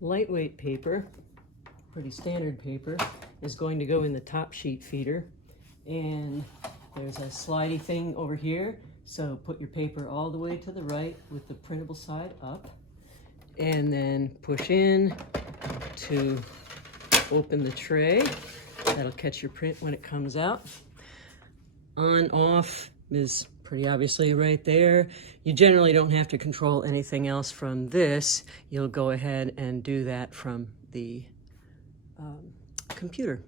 lightweight paper, pretty standard paper, is going to go in the top sheet feeder. And there's a slidey thing over here. So put your paper all the way to the right with the printable side up. And then push in to open the tray. That'll catch your print when it comes out. On, off is pretty obviously right there. You generally don't have to control anything else from this. You'll go ahead and do that from the computer.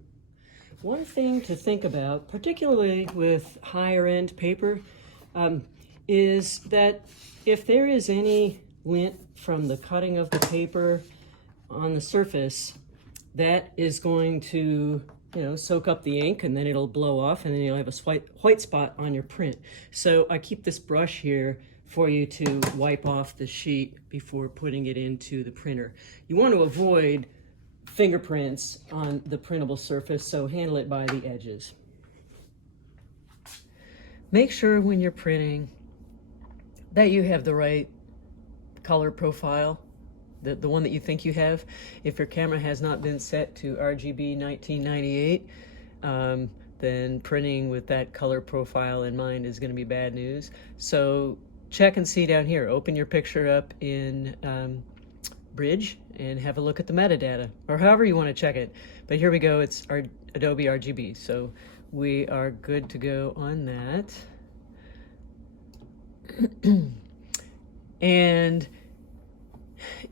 One thing to think about, particularly with higher end paper, is that if there is any lint from the cutting of the paper on the surface, that is going to soak up the ink, and then it'll blow off, and then you'll have a white spot on your print. So I keep this brush here for you to wipe off the sheet before putting it into the printer. You want to avoid fingerprints on the printable surface, so handle it by the edges. Make sure when you're printing that you have the right color profile, the one that you think you have. If your camera has not been set to RGB 1998, then printing with that color profile in mind is going to be bad news. So check and see down here. Open your picture up in Bridge and have a look at the metadata, or however you want to check it. But here we go, it's our Adobe RGB. So we are good to go on that. And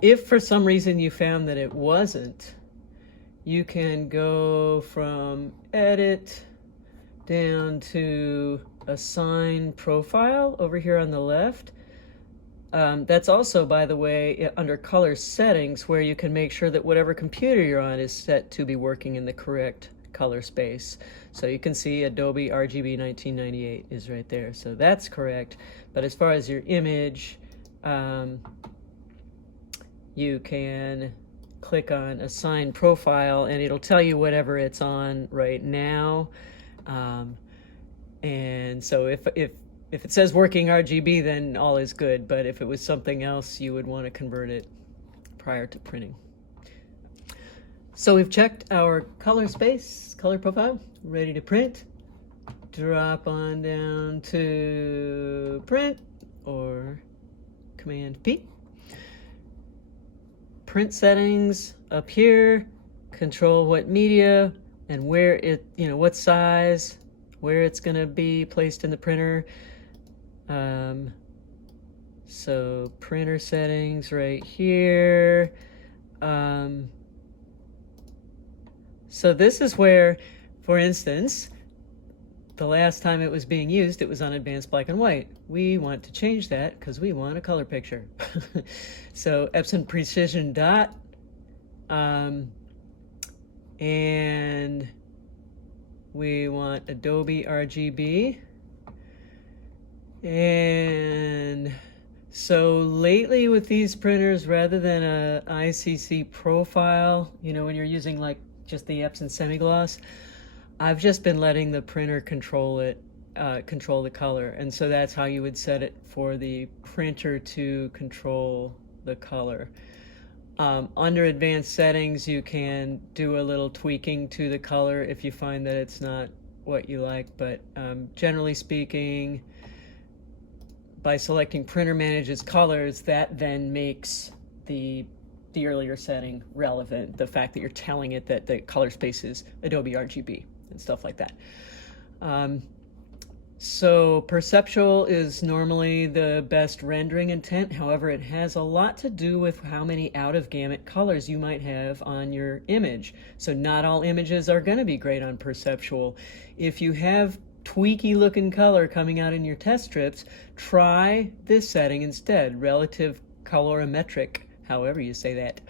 if for some reason you found that it wasn't, you can go from Edit down to Assign Profile over here on the left. That's also, by the way, under Color Settings, where you can make sure that whatever computer you're on is set to be working in the correct color space. So you can see Adobe RGB 1998 is right there. So that's correct. But as far as your image, you can click on Assign Profile, and it'll tell you whatever it's on right now. And so if it says working RGB, then all is good. But if it was something else, you would want to convert it prior to printing. So we've checked our color space, color profile, ready to print. Drop on down to Print or Command P. Print settings up here, control what media and where it, what size, where it's going to be placed in the printer. So printer settings right here. So this is where, for instance, the last time it was being used, it was on advanced black and white. We want to change that because we want a color picture. So Epson Precision Dot, and we want Adobe RGB. And so lately with these printers, rather than a ICC profile, when you're using like just the Epson semi-gloss, I've just been letting the printer control it, control the color. And so that's how you would set it for the printer to control the color. Under advanced settings, you can do a little tweaking to the color if you find that it's not what you like. But generally speaking, by selecting Printer Manages Colors, that then makes the earlier setting relevant, the fact that you're telling it that the color space is Adobe RGB and stuff like that. So perceptual is normally the best rendering intent. However, it has a lot to do with how many out-of-gamut colors you might have on your image. So not all images are going to be great on perceptual. If you have tweaky looking color coming out in your test strips, try this setting instead, relative colorimetric, however you say that.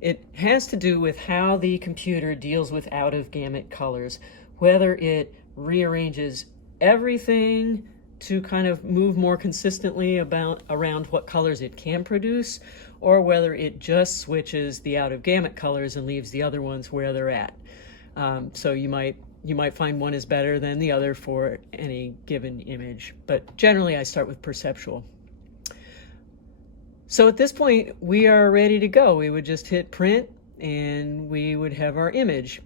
It has to do with how the computer deals with out-of-gamut colors, whether it rearranges everything to kind of move more consistently around what colors it can produce, or whether it just switches the out-of-gamut colors and leaves the other ones where they're at. So you might find one is better than the other for any given image, but generally I start with perceptual. So at this point, we are ready to go. We would just hit print and we would have our image.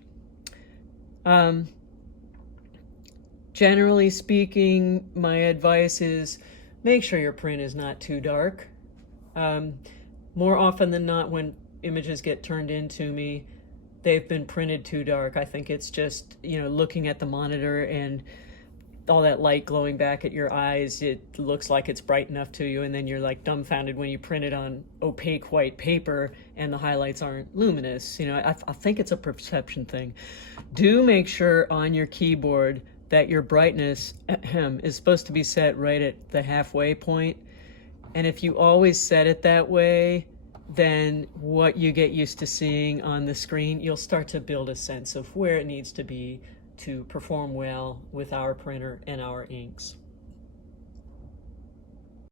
Generally speaking, my advice is make sure your print is not too dark. More often than not, when images get turned into me, they've been printed too dark. I think it's just, looking at the monitor and all that light glowing back at your eyes, it looks like it's bright enough to you, and then you're like dumbfounded when you print it on opaque white paper and the highlights aren't luminous. I think it's a perception thing. Do make sure on your keyboard that your brightness is supposed to be set right at the halfway point. And if you always set it that way, then what you get used to seeing on the screen, you'll start to build a sense of where it needs to be to perform well with our printer and our inks.